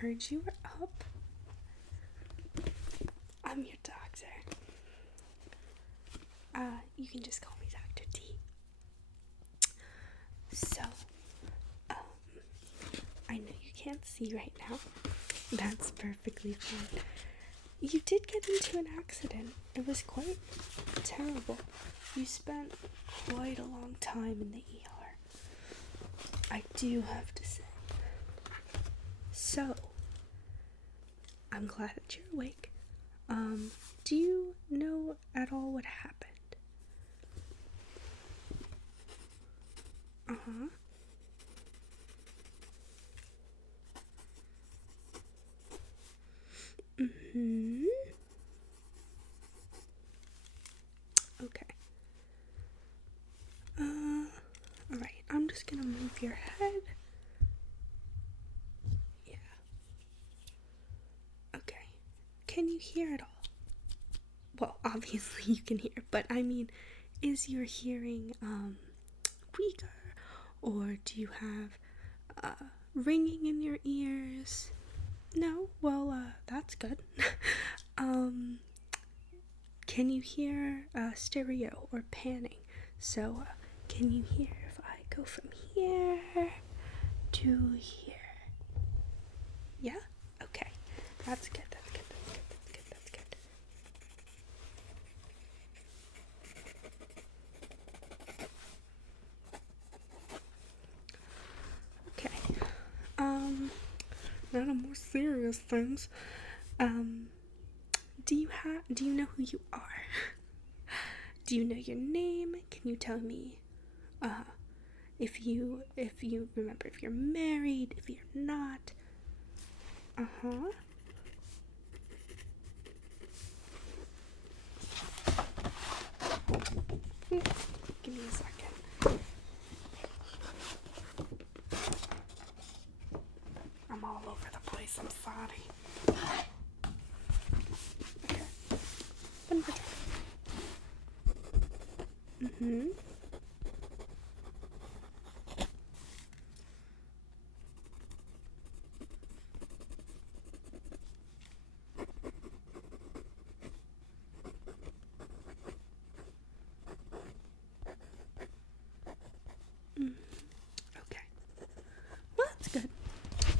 heard you were up. I'm your doctor. You can just call me Dr. D. So, I know you can't see right now. That's perfectly fine. You did get into an accident. It was quite terrible. You spent quite a long time in the ER. I do have to say. So, I'm glad that you're awake. Do you know at all what happened? Uh-huh. Mm-hmm. Okay. Alright, I'm just gonna move your head. Yeah. Okay. Can you hear at all? Well, obviously you can hear, but I mean, is your hearing, weaker? Or do you have, ringing in your ears? No? Well, that's good. Can you hear, stereo or panning? So, can you hear if I go from here to here? Yeah? Okay. That's good, that's good, that's good, that's good, that's good. Okay. Now to more serious things. Do you know who you are? Do you know your name? Can you tell me, if you remember if you're married, if you're not? Uh-huh. Give me a second. I'm all over the place, I'm sorry. Okay. One more time. Mm-hmm. Okay. Well, that's good.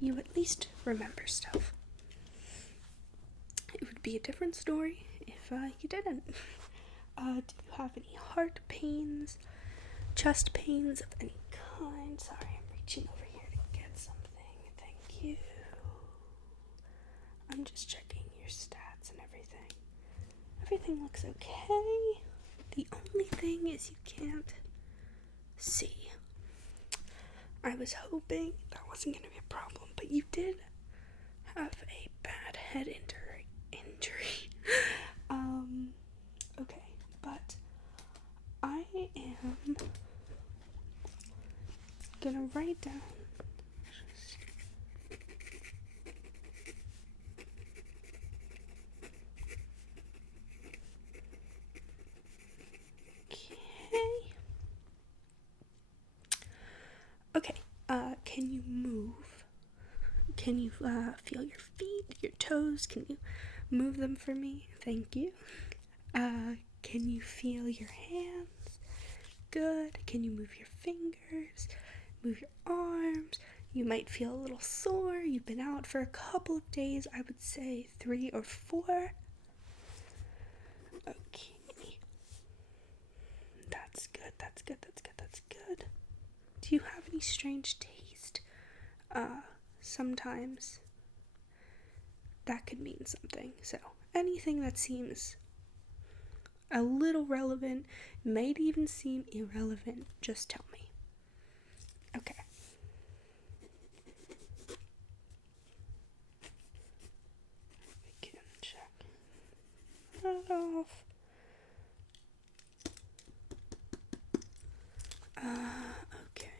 You at least remember stuff. It would be a different story if you didn't. Do you have any heart pains, chest pains of any kind? Sorry, I'm reaching over here to get something. Thank you. I'm just checking your stats and everything. Everything looks okay. The only thing is you can't see. I was hoping that wasn't going to be a problem, but you did have a bad head injury. Okay, but I am gonna write down Okay, can you move? Can you, feel your feet, your toes? Can you move them for me? Thank you. Can you feel your hands? Good. Can you move your fingers? Move your arms? You might feel a little sore. You've been out for a couple of days. I would say 3 or 4. Okay. That's good, that's good, that's good, that's good. Do you have any strange taste? Sometimes that could mean something. So, anything that seems a little relevant, might even seem irrelevant, just tell me. Okay. We can check that off. Okay.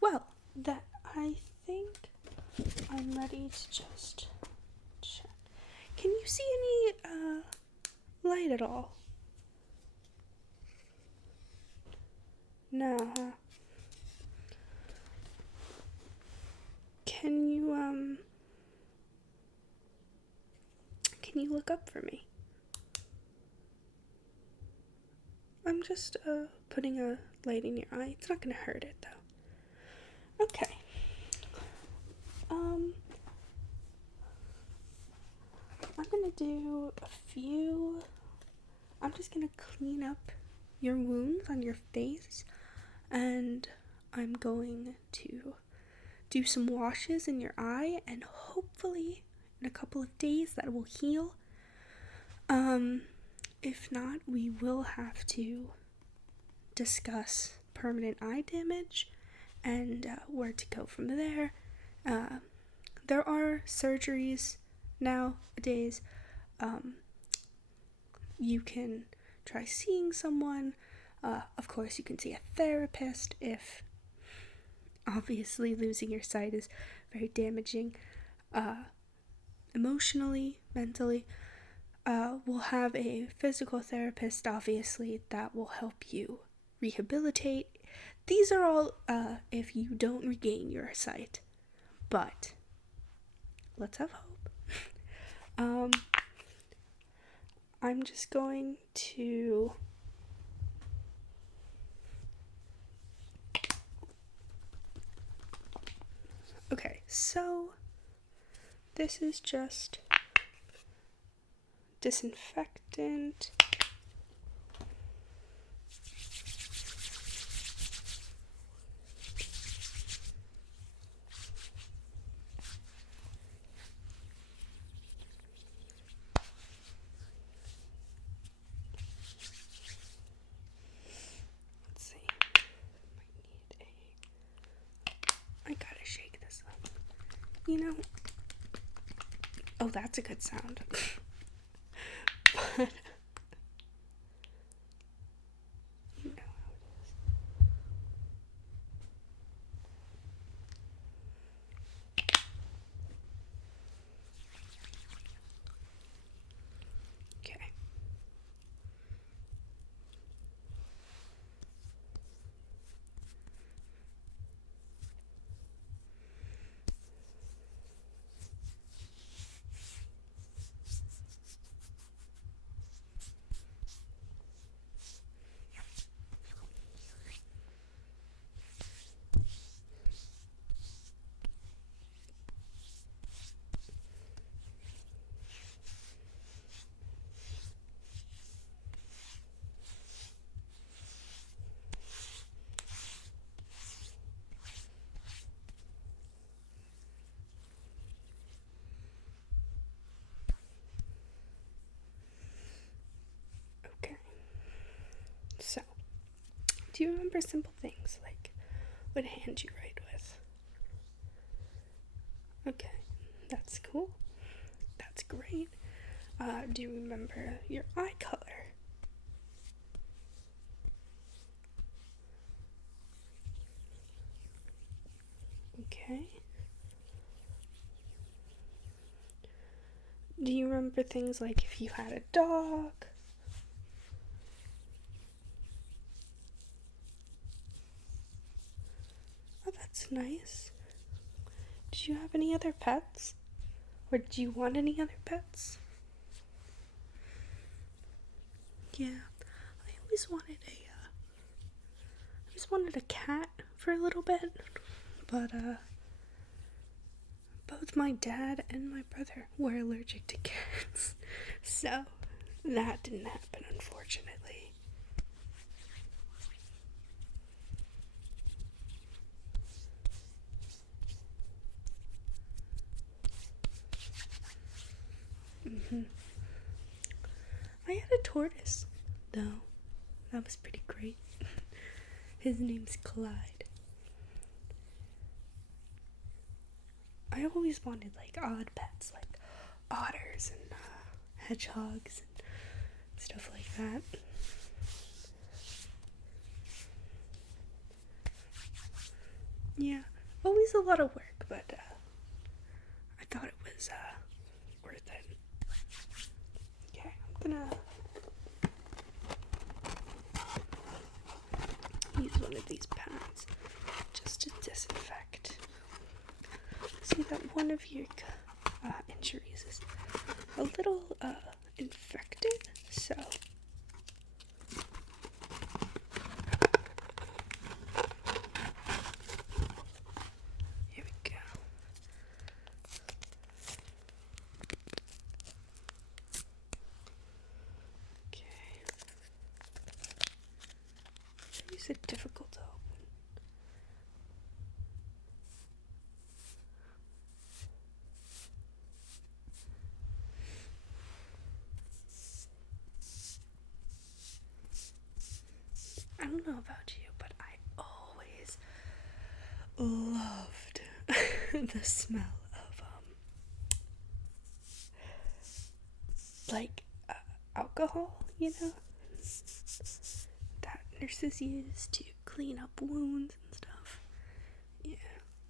Well, that I think I'm ready to just check. Can you see any, light at all? No, huh? look up for me? I'm just putting a light in your eye. It's not gonna hurt it though. Okay. I'm gonna do a few. I'm just gonna clean up your wounds on your face, and I'm going to do some washes in your eye, and hopefully in a couple of days that will heal. If not, we will have to discuss permanent eye damage and where to go from there. There are surgeries nowadays. You can try seeing someone. Of course, you can see a therapist if obviously losing your sight is very damaging emotionally, mentally. We'll have a physical therapist, obviously, that will help you rehabilitate. These are all if you don't regain your sight. But let's have hope. I'm just going to okay, so this is just disinfectant. Let's see. I gotta shake this up. Oh, that's a good sound. But you know how it is. Okay. Okay. So, do you remember simple things like what hand you write with? Okay, that's cool. That's great. Do you remember your eye color? Okay. Do you remember things like if you had a dog? Oh, that's nice. Did you have any other pets? Or do you want any other pets? Yeah, I always wanted a cat for a little bit, but both my dad and my brother were allergic to cats, so that didn't happen, unfortunately. I had a tortoise, though. That was pretty great. His name's Clyde. I always wanted, odd pets, like otters and hedgehogs and stuff like that. Yeah, always a lot of work, but I thought it was worth it. Okay, I'm gonna use one of these pads just to disinfect. See that one of your injuries is a little infected, so here we go. Okay. Is it difficult to open? I don't know about you, but I always loved the smell of like alcohol, you know, that nurses use to clean up wounds and stuff. Yeah,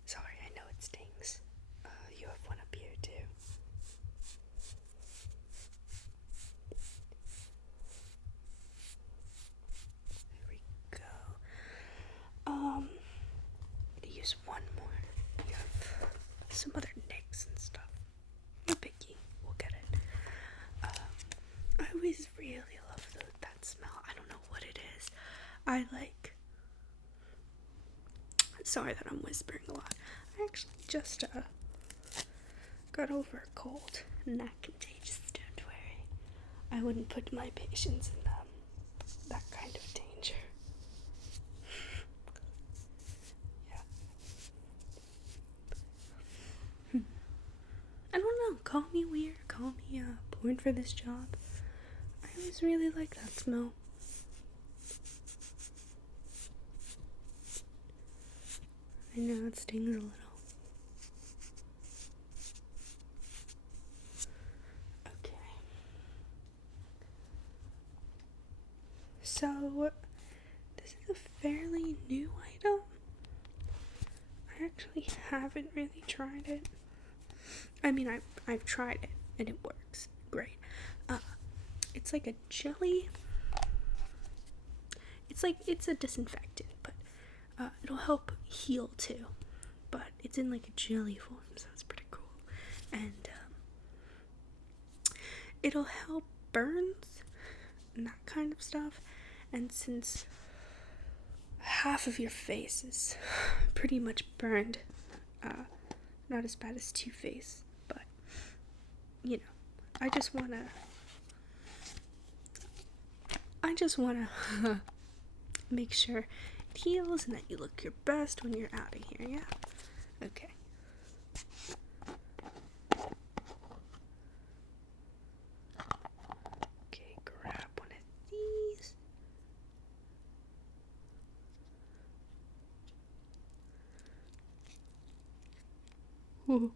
sorry, I know it stings. You have one up here too. There we go. To use one more. You have some other nicks and stuff. No biggie, we'll get it. I always really love that smell. I don't know what it is. I like. Sorry that I'm whispering a lot. I actually just got over a cold. Not contagious, don't worry. I wouldn't put my patients in that kind of danger. Yeah. I don't know. Call me weird. Call me born for this job. I always really like that smell. I know it stings a little. Okay. So, this is a fairly new item. I actually haven't really tried it. I mean, I've tried it, and it works great. It's like a jelly. It's a disinfectant, but it'll help heal too. But it's in like a jelly form, so it's pretty cool. And it'll help burns and that kind of stuff. And since half of your face is pretty much burned, not as bad as Two-Face, but you know, I just wanna make sure it heals and that you look your best when you're out of here, yeah? Okay. Okay, grab one of these. Ooh.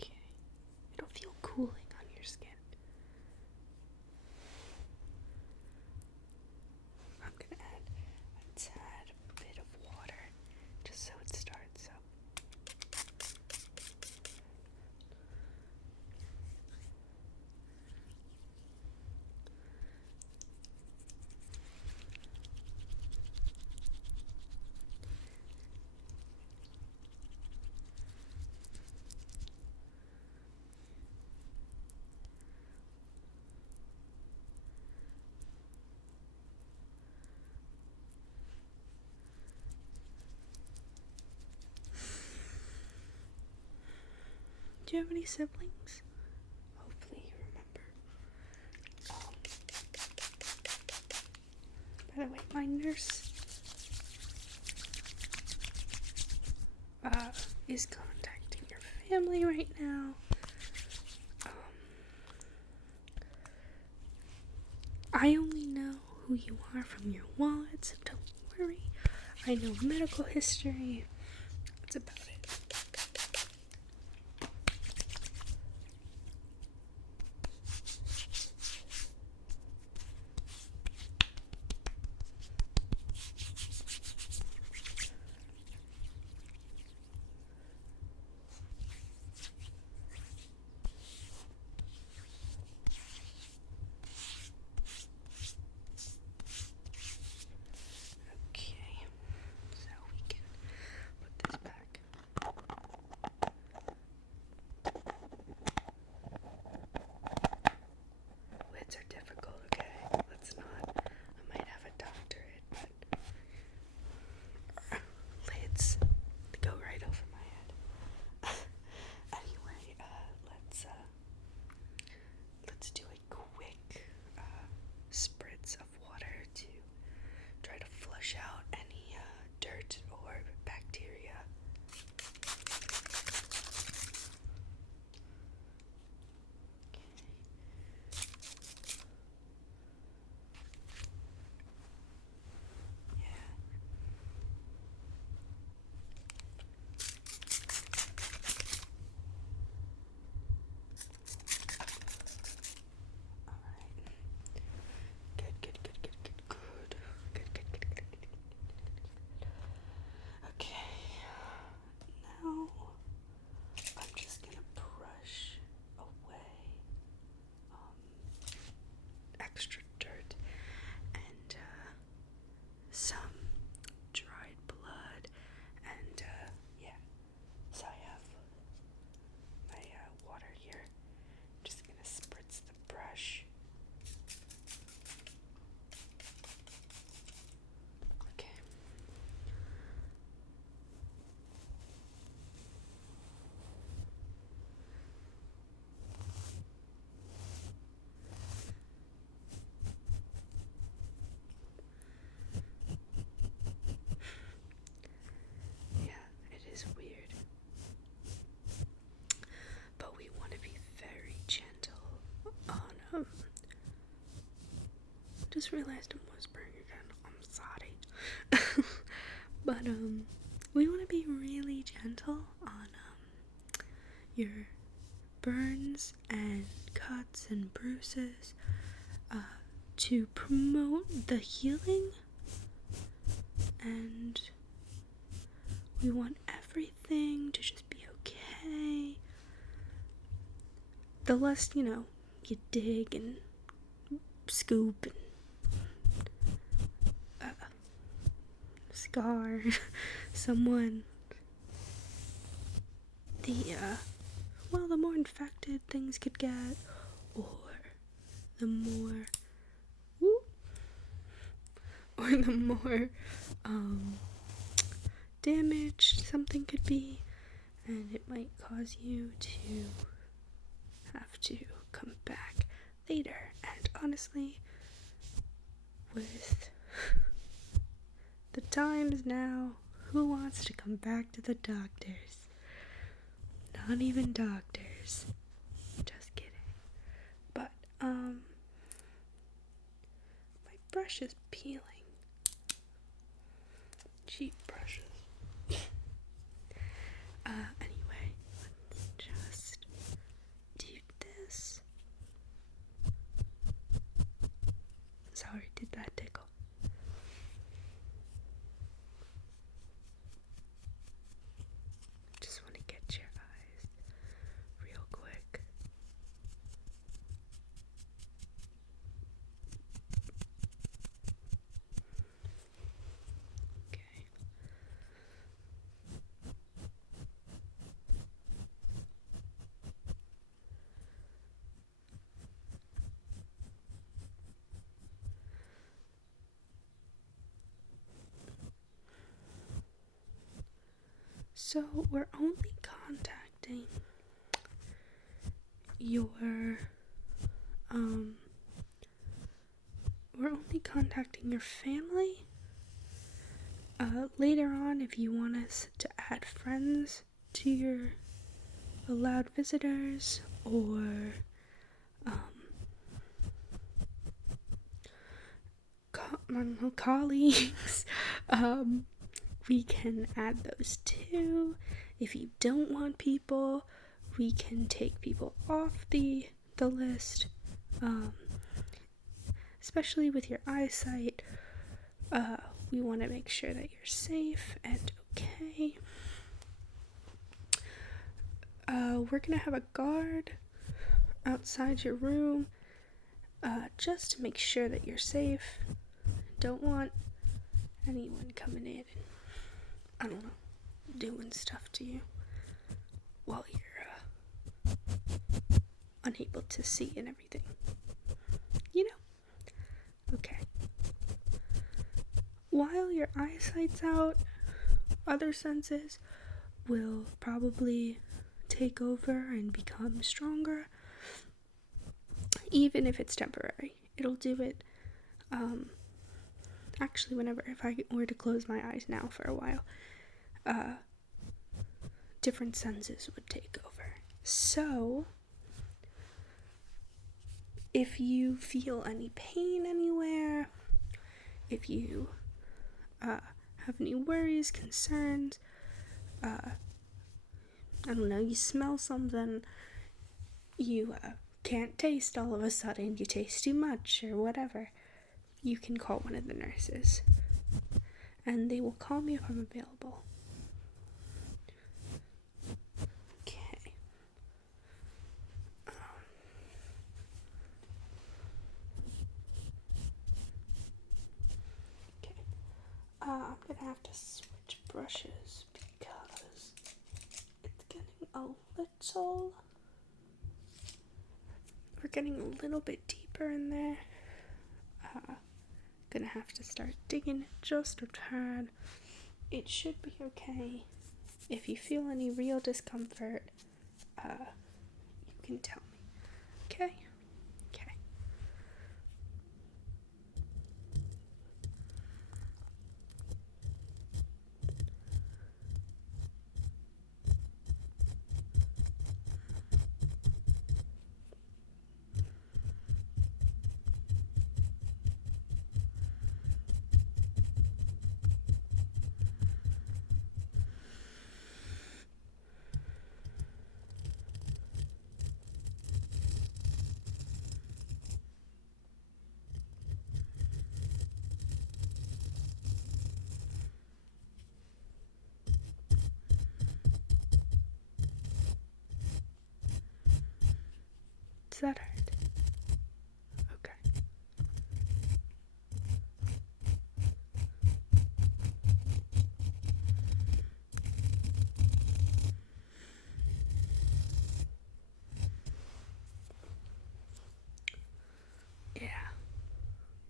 Okay. It'll feel cooling on your skin. I'm gonna add a tad bit of water just so it starts up. Do you have any siblings? Hopefully you remember. By the way, my nurse is contacting your family right now. I only know who you are from your wallet, so don't worry. I know medical history. That's about it. Okay. extra dirt and some dried blood, and yeah. So I have my water here. I'm just gonna spritz the brush. Okay. Yeah, it is weird. But we want to be very gentle on just realized I'm whispering again. I'm sorry. But we want to be really gentle on your burns and cuts and bruises to promote the healing, and we want everything to just be okay. The less, you dig and scoop and scar someone, the more infected things could get, or the more damaged something could be, and it might cause you to have to come back later. And honestly, with the times now, who wants to come back to the doctors? Not even doctors. Just kidding. But my brush is peeling. Cheap brushes. Anyway, let's just do this. Sorry, did that tickle? Just want to get your eyes real quick. Okay. So we're only contacting your family. Later on, if you want us to add friends to your allowed visitors, or colleagues, we can add those too. If you don't want people, we can take people off the list. Especially with your eyesight, we want to make sure that you're safe and okay. We're gonna have a guard outside your room, just to make sure that you're safe. Don't want anyone coming in and, I don't know, doing stuff to you while you're unable to see and everything. Okay. While your eyesight's out, other senses will probably take over and become stronger, even if it's temporary. It'll do it, actually, if I were to close my eyes now for a while, different senses would take over. So, if you feel any pain anywhere, if you have any worries, concerns, I don't know, you smell something you can't taste all of a sudden, you taste too much or whatever, you can call one of the nurses and they will call me if I'm available. Okay. have to switch brushes because it's getting a little... We're getting a little bit deeper in there. Gonna have to start digging just a tad. It should be okay. If you feel any real discomfort, you can tell me. Okay? Okay. Does that hurt? Okay. Yeah.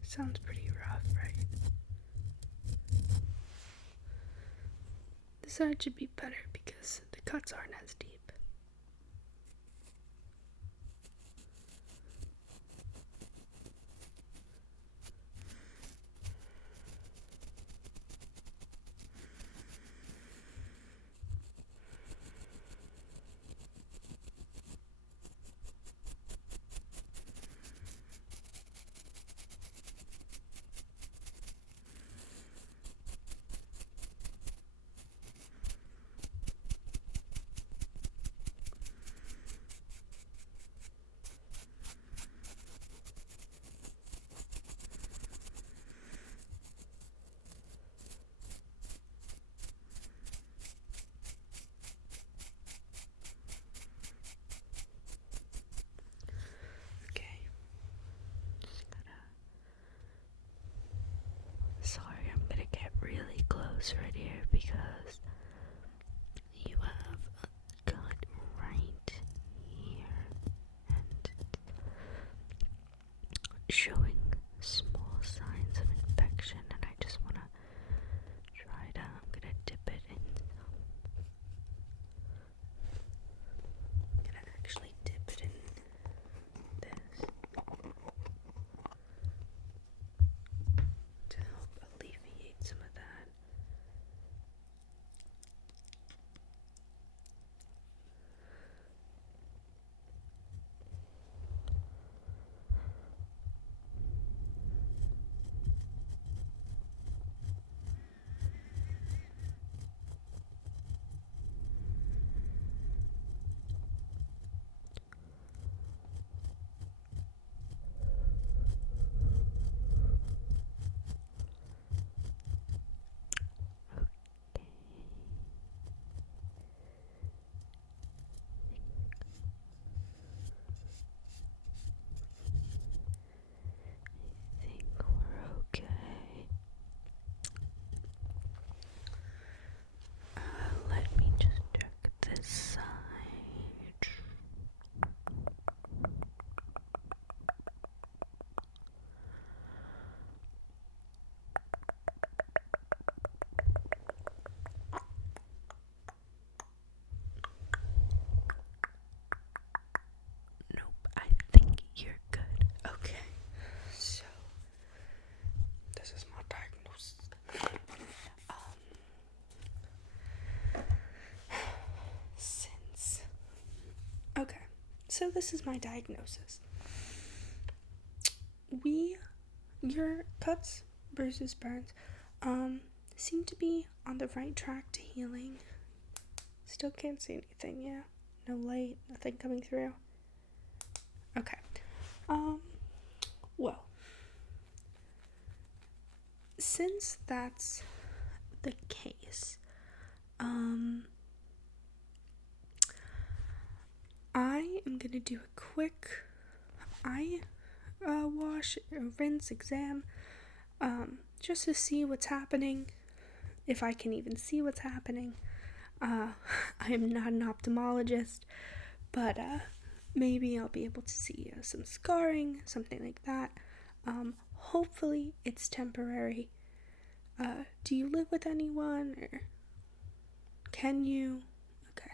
Sounds pretty rough, right? This side should be better because the cuts aren't as deep. Sorry, I'm gonna get really close right here because you have a cut right here and showing small signs of infection, and I just wanna try to, I'm gonna dip it in I'm gonna actually dip it in this to help alleviate some of that. I think we're okay. Let me just check this side. Nope, I think you're good. Okay, so this is my diagnosis. So this is my diagnosis. Your cuts, bruises, burns, seem to be on the right track to healing. Still can't see anything, yeah? No light, nothing coming through? Okay. Well, since that's the case, I am gonna do a quick eye wash, rinse, exam, just to see what's happening. if I can even see what's happening. I am not an ophthalmologist, but maybe I'll be able to see some scarring, something like that. Hopefully it's temporary. Do you live with anyone, or can you? Okay.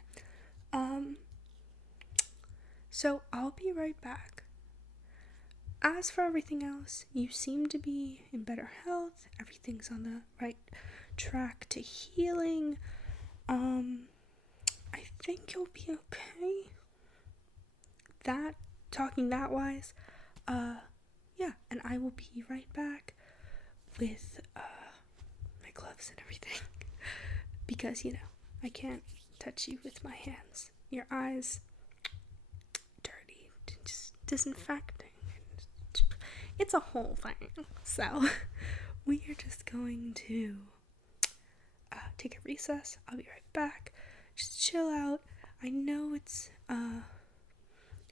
So I'll be right back. As for everything else, you seem to be in better health. Everything's on the right track to healing. I think you'll be okay. Talking that wise, yeah, and I will be right back with, my gloves and everything. Because, I can't touch you with my hands. Your eyes, dirty, just disinfecting. It's a whole thing. So, we are just going to take a recess. I'll be right back. Just chill out. I know it's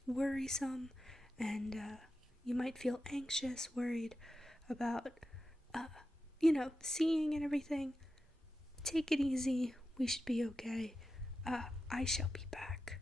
worrisome, and you might feel anxious, worried about seeing and everything. Take it easy. We should be okay. I shall be back.